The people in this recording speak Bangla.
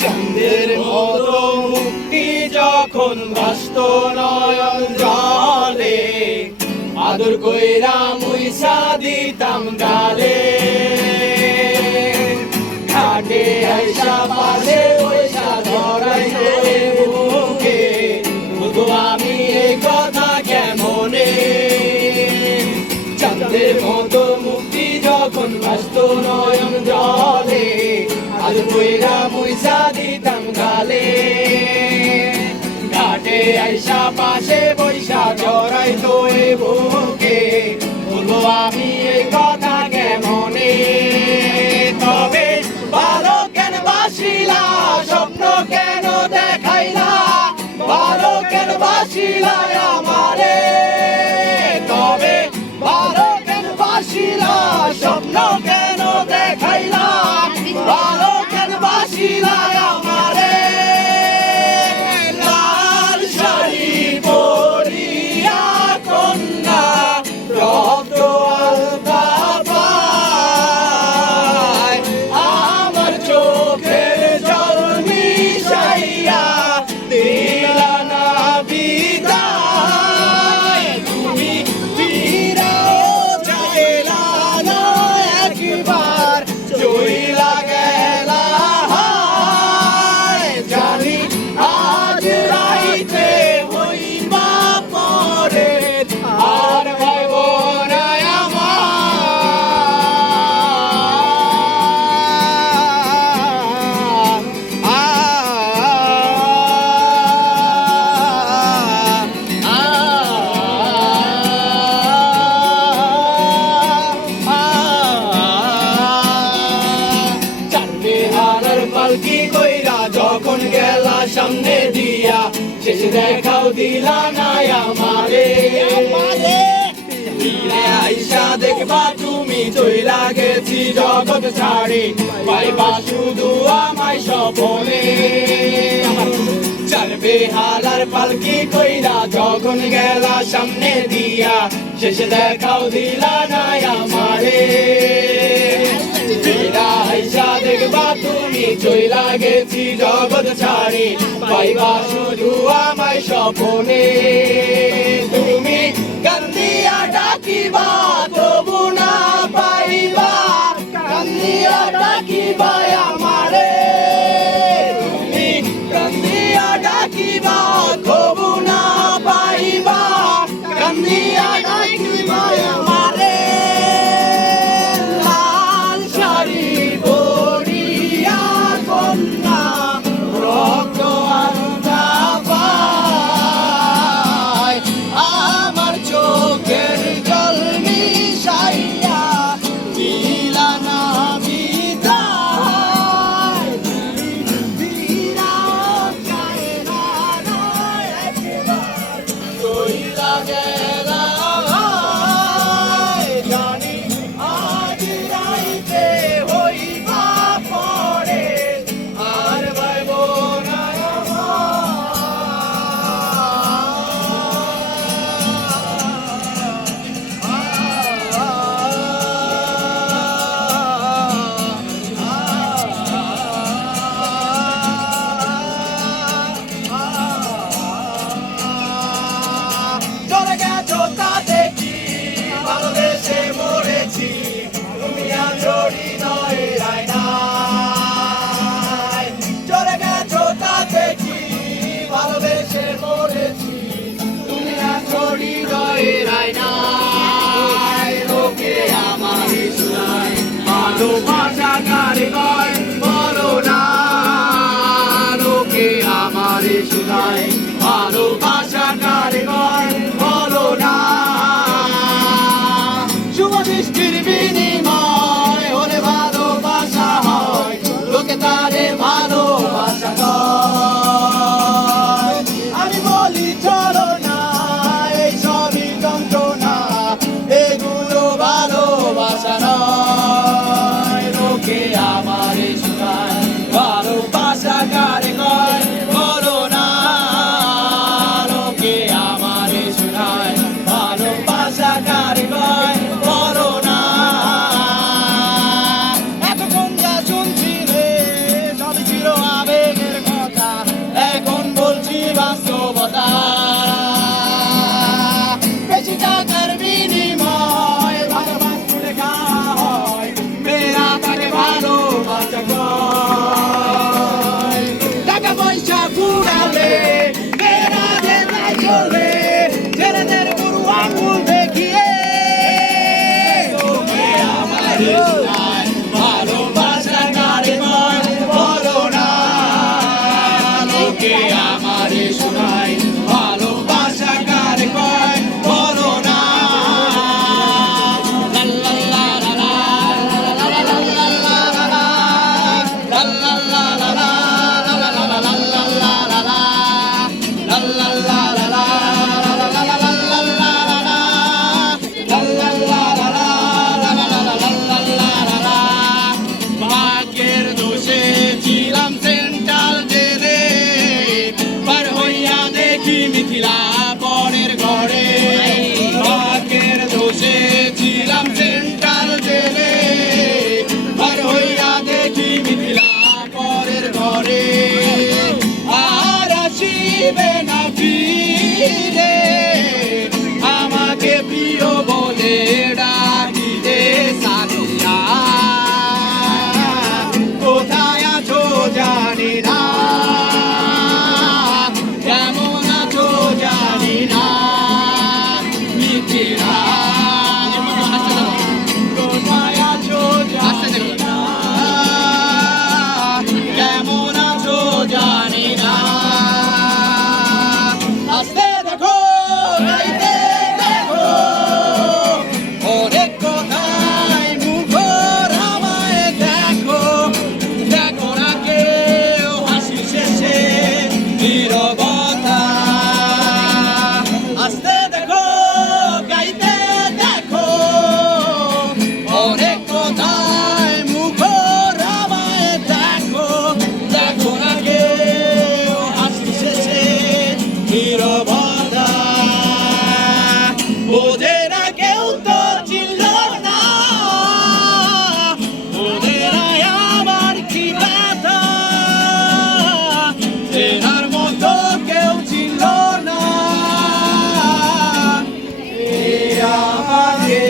চাঁদের মতো মুক্তি যখন ভাসত নয়ন জলে, আদর কইরা মুইসা দিতাম গালে। ঘাটে আইসা পাশে পয়সা ধরাই বুকে, বুঝো আমি এই কথা কেমনে। চাঁদের মতো মুক্তি যখন ভাসত নয়ন জলে, আদর কইরা মুইসা দিতাম গালে। ঘাটে আইসা পাশে বৈশা জড়াইতো এ বুকে, বলবো আমি এই কথা কেমনে। তবে ভালো কেন বাসিলা, স্বপ্ন কেন দেখাইলা, ভালো কেন বাসিলা আমারে। তবে ভালো কেন বাসিলা, স্বপ্ন কেন দেখাইলা, ভালো কেন বাসিলা আমারে। লাল শাড়ি পরিয়া কন্যা রক্ত আলতা পায়, আমার চোখের জল মিশাইয়া দিলা না বিদায়। তুমি ফিরাও চাইলা না একবার, চইলা গেলা হায়। জানি আজ রাইতে হইবা পরে আর ভাইব না পালকি কইরা যখন গেলা সামনে দিয়া, শেষ দেখাও দিলা না আমারে। ফিরে আইসা দেখবা তুমি চইলা গেছি জগৎ ছাড়ি, পাইবা শুধু আমায় স্বপনে। চলবে হালার পালকি কইরা যখন গেলা সামনে দিয়া, শেষ দেখাও দিলা না আমারে। ফিরে আইসা দেখবা তুমি চইলা গেছি জগৎ ছাড়ি, পাইবা শুধু আমায় স্বপনে। তুমি কান্দিয়া ডাকিবা তবু না পাইবা, কান্দিয়া ডাকিবা আমারে। তুমি কান্দিয়া ডাকিবা তবু না পাইবা, কান্দিয়া ডাকিবা আমারে। লাল শাড়ি পরিয়া কন্যা রক্ত আলতা পায়, আমার চোখের জল মিশাইয়া দিলা না বিদায়। ফিরাও চাইলা না একবার, চইলা গেলা হায়। জানি আজ রাইতে হইবা পরে আর ভাইব না চলে গেছো তা দেখি, ভালোবেসে মরেছি, তুমি আছো হৃদয়ের আয়নায়। চলে গেছো তা দেখি, ভালোবেসে মরেছি, তুমি আছো হৃদয়ের আয়নায়। লোকে আমারই শোনায় ভালোবাসা কারে কয় বলো না, লোকে আমারই শোনায় ভালোবাসা কারে কয় বলো না। শুভ দৃষ্টির বিনিময় হলে ভালোবাসা হয়, লোকে তারে ভালোবাসা কয়। ভাগ্যের দোষে ছিলাম সেন্ট্রাল জেলে, পার হইয়া দেখি মিথিলা পরের ঘরে। ভাগ্যের দোষে ছিলাম সেন্ট্রাল জেলে, পার হইয়া দেখি মিথিলা পরের ঘরে। আর আসিবে না ফিরে আমাকে প্রিয় বলে ডাকিতে সাথিয়া, কোথায় আছো জানি না, কেমন আছো জানি না মিথিলা, কোথায় আছো জানি না, কেমন আছো জানি না। আস্তে দেখো গাইতে দেখো অনেক কথায় মুখর আমায় দেখো, দেখো না কেউ হাসি শেষে নীরবতা। আস্তে দেখো গাইতে দেখো অনেক কথায় মুখর আমায় দেখো, দেখো না কেউ হাসি শেষে নীরবতা। বোঝে না কেউ তো চিনল না, বোঝে না আমার কি ব্যথা, চেনার মতো কেউ ছিল না। এ আমাকে